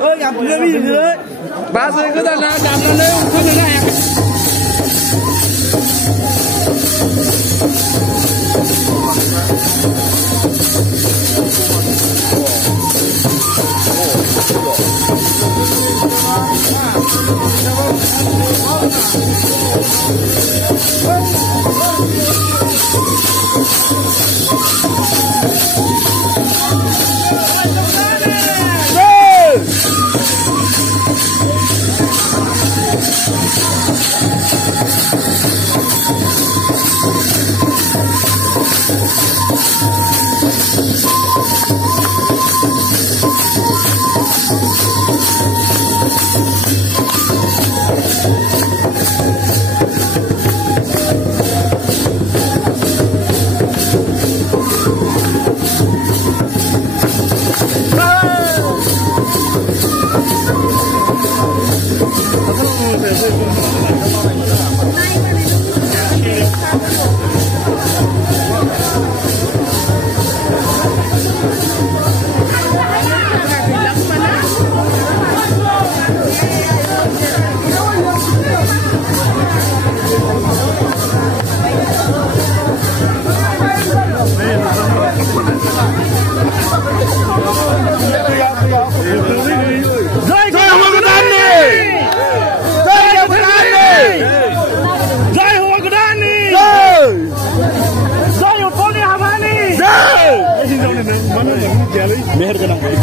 ơi gặp người bị nữa ba giờ cứ đang làm nó lên không được này Meher kenang baik.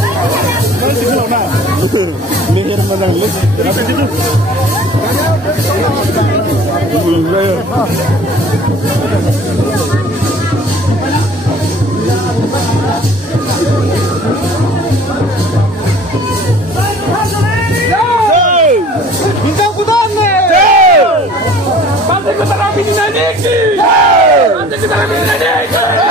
Meher menang lu. Kenapa gitu? Bintang putane. Pantai kita rapi di Naniki. Pantai kita rapi di Naniki.